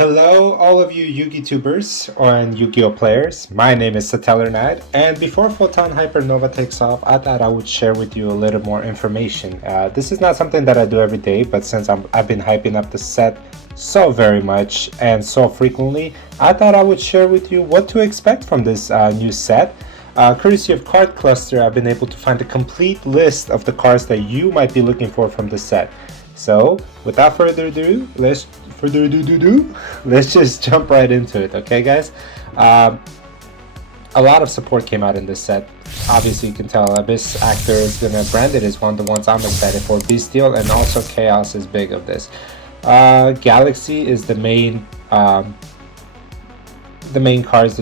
Hello, all of you Yu-Gi tubers and Yu-Gi-Oh players. My name is Satellar Knight, and before Photon Hypernova takes off, I thought I would share with you a little more information. This is not something that I do every day, but since I've been hyping up the set so very much and so frequently, I thought I would share with you what to expect from this new set. Courtesy of Card Cluster, I've been able to find a complete list of the cards that you might be looking for from the set. So, without further ado, let's just jump right into it, okay, guys? A lot of support came out in this set. Obviously, you can tell Abyss Actor is gonna brand it as one of the ones I'm excited for. Bestial and also Chaos is big of this. Galaxy is the main cards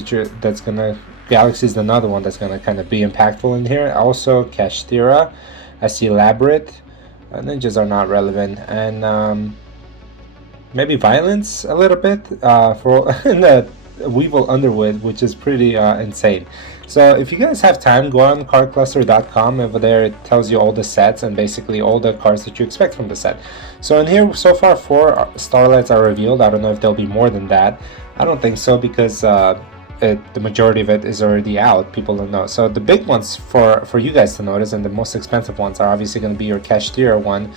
Galaxy is another one that's gonna kind of be impactful in here. Also, Kashtira. I see Labyrinth. Ninjas are not relevant, and maybe Violence a little bit for in the Weevil Underwood, which is pretty insane. So if you guys have time, go on cardcluster.com. Over there it tells you all the sets and basically all the cards that you expect from the set. So in here, so far 4 Starlights are revealed. I don't know if there'll be more than that. I don't think so, because the majority of it is already out. People don't know. So the big ones for you guys to notice, and the most expensive ones, are obviously going to be your Kashtira one,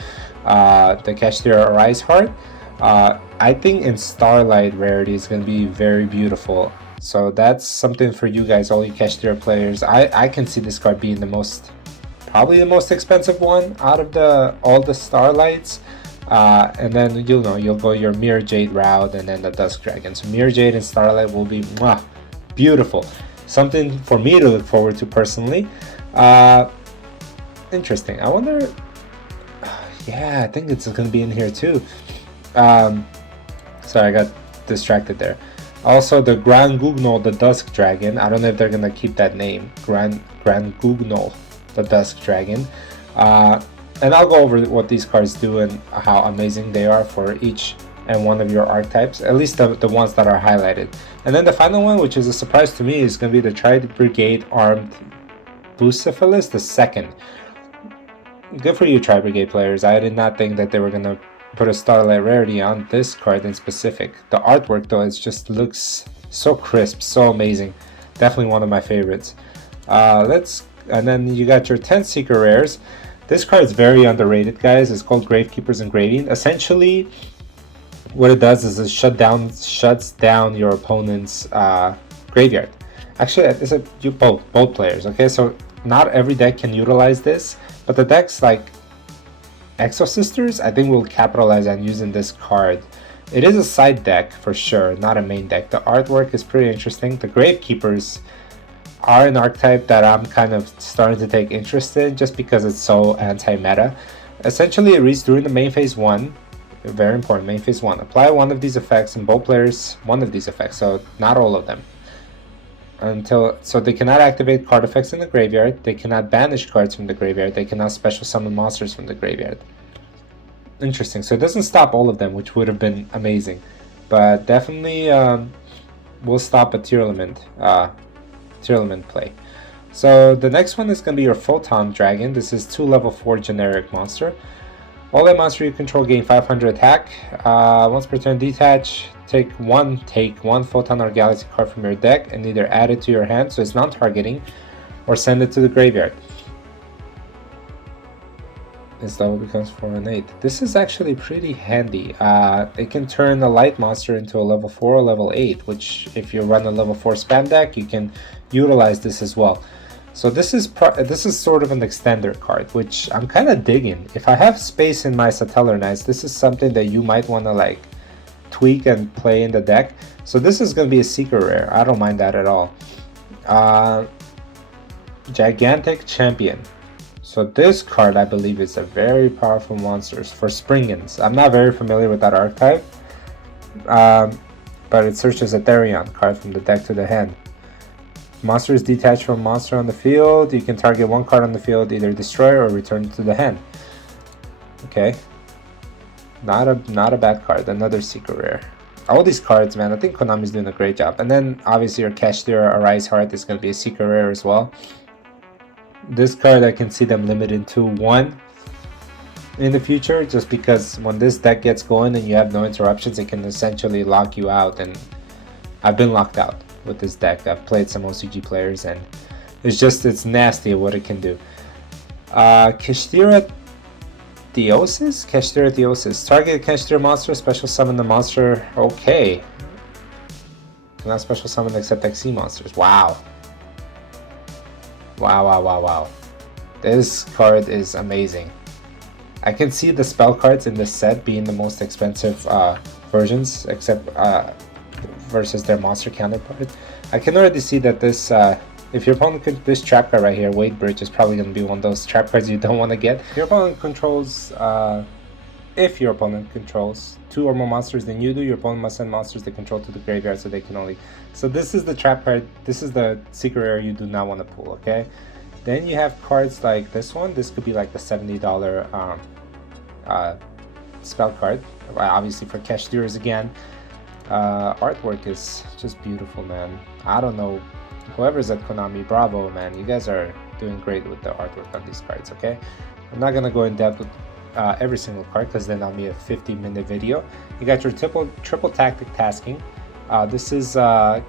the Kashtira Arise Heart. I think in Starlight rarity is going to be very beautiful. So that's something for you guys, all you Kashtira players. I can see this card being probably the most expensive one out of all the Starlights. And then you'll go your Mirror Jade route, and then the Dusk Dragon. So Mirror Jade and Starlight will be beautiful. Something for me to look forward to personally. Interesting. I wonder. Yeah, I think it's going to be in here too. Sorry, I got distracted there. Also, the Grand Gugnol, the Dusk Dragon. I don't know if they're going to keep that name. Grand Gugnol, the Dusk Dragon. And I'll go over what these cards do and how amazing they are for each and one of your archetypes, at least the ones that are highlighted. And then the final one, which is a surprise to me, is going to be the Tri-Brigade Armed Bucephalus the second. Good for you, Tri-Brigade players. I did not think that they were going to put a Starlight rarity on this card in specific. The artwork, though, it just looks so crisp, so amazing. Definitely one of my favorites. And then you got your 10 Secret Rares. This card is very underrated, guys. It's called Gravekeeper's Engraving. Essentially, what it does is it shuts down your opponent's graveyard. Actually, it's both players. Okay, so not every deck can utilize this, but the decks like Exo Sisters, I think, will capitalize on using this card. It is a side deck for sure, not a main deck. The artwork is pretty interesting. The Gravekeepers are an archetype that I'm kind of starting to take interest in, just because it's so anti-meta. Essentially, it reads during the main phase 1. Very important, main phase 1. Apply one of these effects, and both players one of these effects, so not all of them. So they cannot activate card effects in the graveyard, they cannot banish cards from the graveyard, they cannot special summon monsters from the graveyard. Interesting. So it doesn't stop all of them, which would have been amazing, but definitely will stop a Tearlament play. So the next one is going to be your Photon Dragon. This is 2 level 4 generic monster. All that monster you control gain 500 attack. Once per turn, detach. Take one Photon or Galaxy card from your deck and either add it to your hand, so it's non-targeting, or send it to the graveyard. Its level becomes 4 and 8. This is actually pretty handy. It can turn a light monster into a level 4 or level 8, which if you run a level 4 spam deck, you can utilize this as well. So this is sort of an extender card, which I'm kind of digging. If I have space in my Satellar Knights, this is something that you might want to like tweak and play in the deck. So this is going to be a secret rare. I don't mind that at all. Gigantic Champion. So this card, I believe, is a very powerful monster for Springans. I'm not very familiar with that archetype, but it searches a Therion card from the deck to the hand. Monster is detached from a monster on the field. You can target one card on the field, either destroy or return it to the hand. Okay, not a bad card. Another secret rare. All these cards, man, I think Konami's doing a great job. And then obviously your Kashtira Arise Heart is going to be a secret rare as well. This card, I can see them limited to 1. in the future, just because when this deck gets going and you have no interruptions, it can essentially lock you out, and I've been locked out with this deck. I've played some OCG players, and it's nasty what it can do. Kashtira Theosis. Target Kashtira monster, special summon the monster. Okay. Cannot special summon except XC monsters. Wow. Wow. This card is amazing. I can see the spell cards in this set being the most expensive versions, except versus their monster counterpart. I can already see that this, if your opponent this trap card right here, Weight Bridge, is probably going to be one of those trap cards you don't want to get. If your opponent controls, if your opponent controls 2 or more monsters than you do, your opponent must send monsters they control to the graveyard, so they can only. So this is the trap card. This is the secret rare you do not want to pull. Okay. Then you have cards like this one. This could be like the $70 spell card. Obviously for Kashtira's again. Artwork is just beautiful, man. I don't know, whoever's at Konami, bravo, man. You guys are doing great with the artwork on these cards. Okay, I'm not gonna go in depth with every single card, because then that'll be a 50-minute video. You got your triple tactic tasking. This is an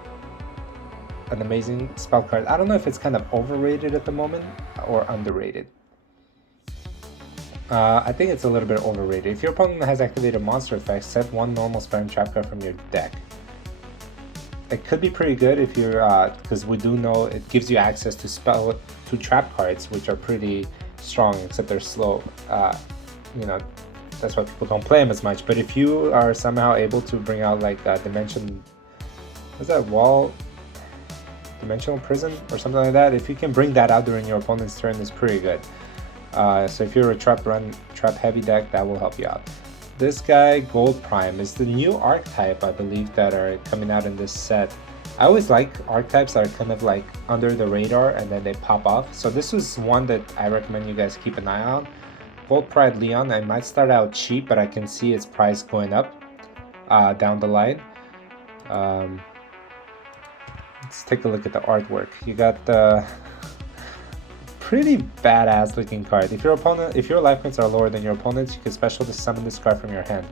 amazing spell card. I don't know if it's kind of overrated at the moment or underrated. I think it's a little bit overrated. If your opponent has activated monster effects, set 1 normal spam trap card from your deck. It could be pretty good if you're, because we do know it gives you access to trap cards, which are pretty strong, except they're slow. You know, that's why people don't play them as much. But if you are somehow able to bring out like dimension, what's that, dimensional prison or something like that, if you can bring that out during your opponent's turn, it's pretty good. So if you're a trap heavy deck, that will help you out. This guy, Gold Prime, is the new archetype, I believe, that are coming out in this set. I always like archetypes that are kind of like under the radar and then they pop off. So this was one that I recommend you guys keep an eye on. Gold Pride Leon. I might start out cheap, but I can see its price going up down the line. Let's take a look at the artwork. You got the pretty badass looking card. If your life points are lower than your opponent's, you can special to summon this card from your hand.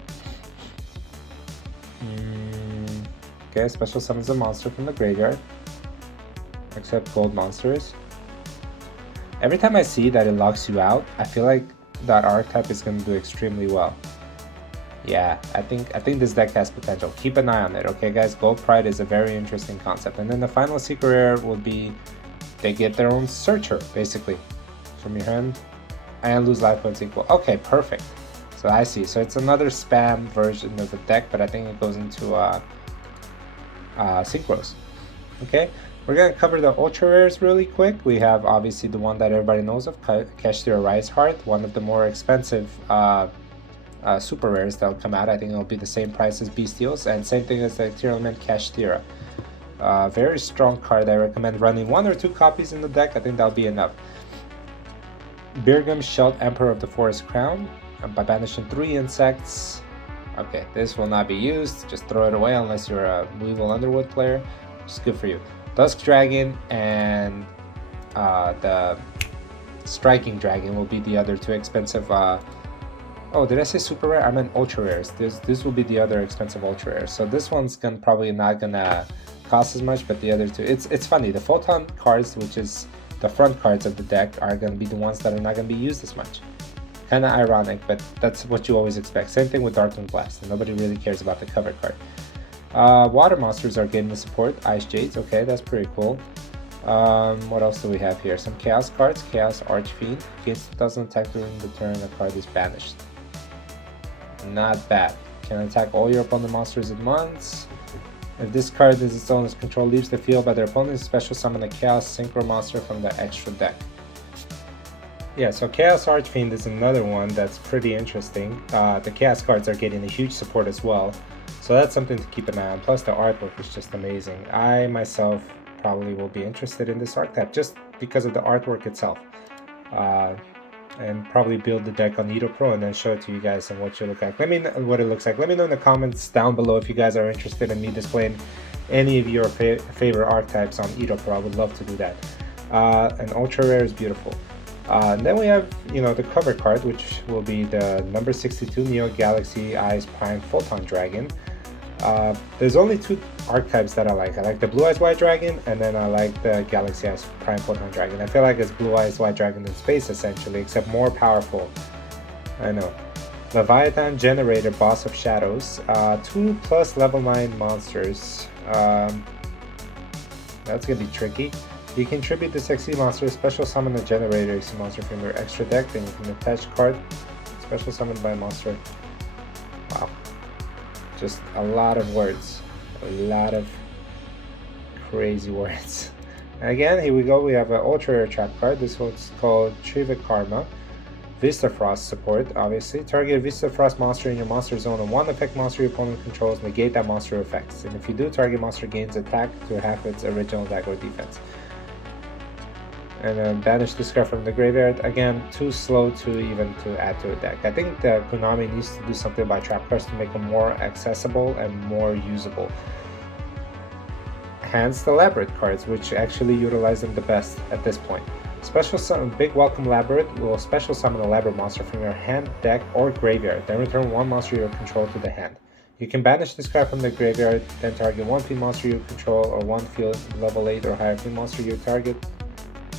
Okay, special summons a monster from the graveyard, except gold monsters. Every time I see that it locks you out, I feel like that archetype is going to do extremely well. Yeah, I think this deck has potential. Keep an eye on it, okay guys? Gold Pride is a very interesting concept. And then the final secret rare will be they get their own searcher, basically, from your hand, and lose life points equal. Okay, perfect. So I see. So it's another spam version of the deck, but I think it goes into synchros. Okay, we're gonna cover the ultra rares really quick. We have obviously the one that everybody knows of, Kashtira Rise Heart, one of the more expensive super rares that'll come out. I think it'll be the same price as Bestials, and same thing as the Tearlament Kashtira. Very strong card. I recommend running 1 or 2 copies in the deck. I think that'll be enough. Birgham Shelled Emperor of the Forest Crown, by banishing 3 insects. Okay, this will not be used. Just throw it away unless you're a Weevil Underwood player, which is good for you. Dusk Dragon and the Striking Dragon will be the other 2 expensive. Oh, did I say super rare? I meant ultra rares. This will be the other expensive ultra rare. So this one's probably not gonna cost as much, but the other 2, it's funny. The Photon cards, which is the front cards of the deck, are gonna be the ones that are not gonna be used as much. Kind of ironic, but that's what you always expect. Same thing with Darkwind Blast. Nobody really cares about the cover card. Water monsters are getting the support. Ice Jades, okay, that's pretty cool. What else do we have here? Some Chaos cards. Chaos Archfiend. In case it doesn't attack during the turn, the card is banished. Not bad. Can attack all your opponent monsters at once. If this card is its owner's control, leaves the field by their opponent, special summon a Chaos Synchro monster from the extra deck. Yeah, so Chaos Archfiend is another one that's pretty interesting. The Chaos cards are getting a huge support as well, so that's something to keep an eye on. Plus the artwork is just amazing. I myself probably will be interested in this archetype just because of the artwork itself. And probably build the deck on Edo Pro and then show it to you guys and what it looks like. Let me know what it looks like. Let me know in the comments down below if you guys are interested in me displaying any of your favorite archetypes on Edo Pro. I would love to do that. And ultra rare is beautiful. And then we have, you know, the cover card, which will be the number 62 Neo Galaxy Eyes Prime Photon Dragon. There's only two archetypes that I like. I like the Blue Eyes White Dragon, and then I like the Galaxy Eyes Prime Photon Dragon. I feel like it's Blue Eyes White Dragon in space, essentially, except more powerful. I know. Leviathan Generator, Boss of Shadows. 2+ level 9 monsters. That's gonna be tricky. You can tribute this XC monster, special summon a Generator XC monster from your extra deck, then you can attach card, special summoned by a monster. Wow. Just a lot of words. A lot of crazy words. Again, here we go. We have an ultra rare trap card. This one's called Trivic Karma. Vista Frost support, obviously. Target a Vista Frost monster in your monster zone and one effect monster your opponent controls, negate that monster effects. And if you do, target monster gains attack to half its original attack or defense. And then banish this card from the graveyard. Again, too slow to even to add to a deck. I think the Konami needs to do something about trap cards to make them more accessible and more usable. Hence the Labyrinth cards, which actually utilize them the best at this point. Special summon Big Welcome Labyrinth will special summon a Labyrinth monster from your hand, deck, or graveyard. Then return one monster you control to the hand. You can banish this card from the graveyard, then target one field monster you control or one field level 8 or higher field monster you target.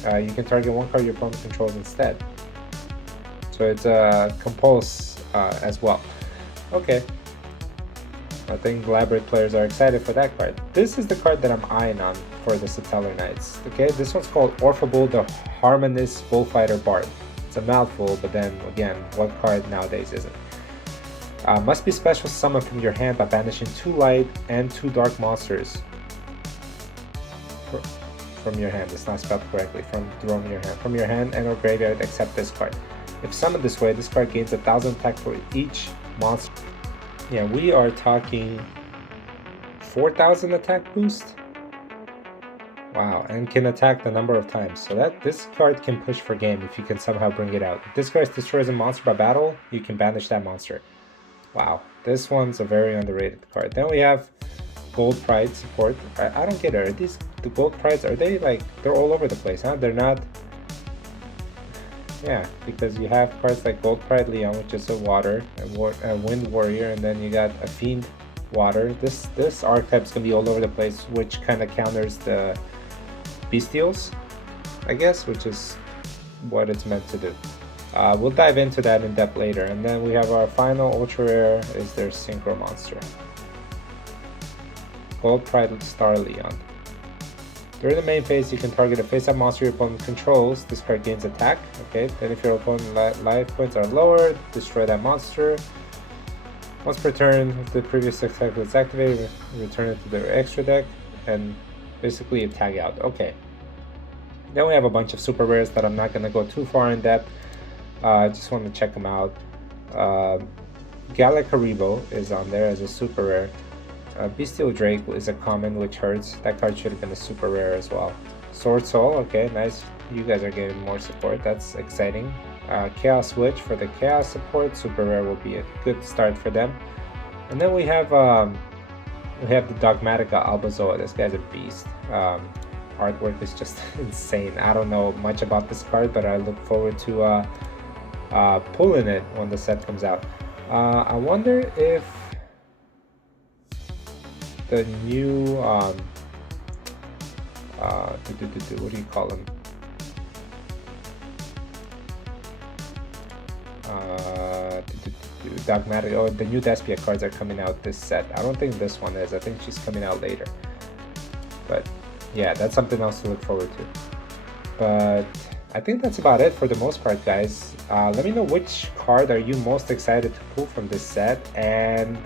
You can target one card your opponent controls instead. So it's compulse as well. Okay. I think Labyrinth players are excited for that card. This is the card that I'm eyeing on for the Satellar Knights. Okay, this one's called Orphabul, the Harmonious Bullfighter Bard. It's a mouthful, but then again, what card nowadays isn't? Must be special summoned from your hand by banishing 2 light and 2 dark monsters from your hand. It's not spelled correctly. From your hand and or graveyard, except this card. If summoned this way, this card gains 1,000 attack for each monster. Yeah, we are talking 4,000 attack boost. Wow, and can attack the number of times. So that this card can push for game if you can somehow bring it out. If this card destroys a monster by battle, you can banish that monster. Wow, this one's a very underrated card. Then we have Gold Pride support. I don't get it. Are these the Gold Prides? Are they like, they're all over the place, huh? They're not. Yeah, because you have cards like Gold Pride Leon, which is a water, a wind warrior, and then you got a fiend water. This archetype's gonna be all over the place, which kind of counters the bestials, I guess, which is what it's meant to do. We'll dive into that in depth later. And then we have our final ultra rare is their Synchro monster, Gold Pride Star Leon. During the main phase, you can target a face-up monster your opponent controls. This card gains attack. Okay, then if your opponent's life points are lowered, destroy that monster. Once per turn, if the previous attack was activated, return it to their extra deck, and basically a tag out. Okay. Then we have a bunch of super rares that I'm not going to go too far in depth. I just want to check them out. Galacaribo is on there as a super rare. Bestial Drake is a common, which hurts. That card should have been a super rare as well. Sword Soul, okay, nice. You guys are getting more support. That's exciting. Chaos Witch for the Chaos support. Super rare will be a good start for them. And then we have the Dogmatica Albazoa. This guy's a beast. Artwork is just insane. I don't know much about this card, but I look forward to pulling it when the set comes out. I wonder if the new what do you call them? Dogmatic, oh, the new Despia cards are coming out this set. I don't think this one is. I think she's coming out later. But yeah, that's something else to look forward to. But I think that's about it for the most part, guys. Let me know which card are you most excited to pull from this set. And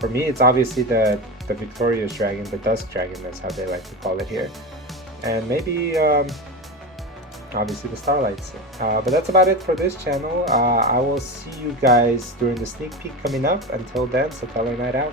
for me, it's obviously the Victorious Dragon, the Dusk Dragon, that's how they like to call it here. And maybe obviously the Starlights. But that's about it for this channel. I will see you guys during the sneak peek coming up. Until then, Satellar Night out.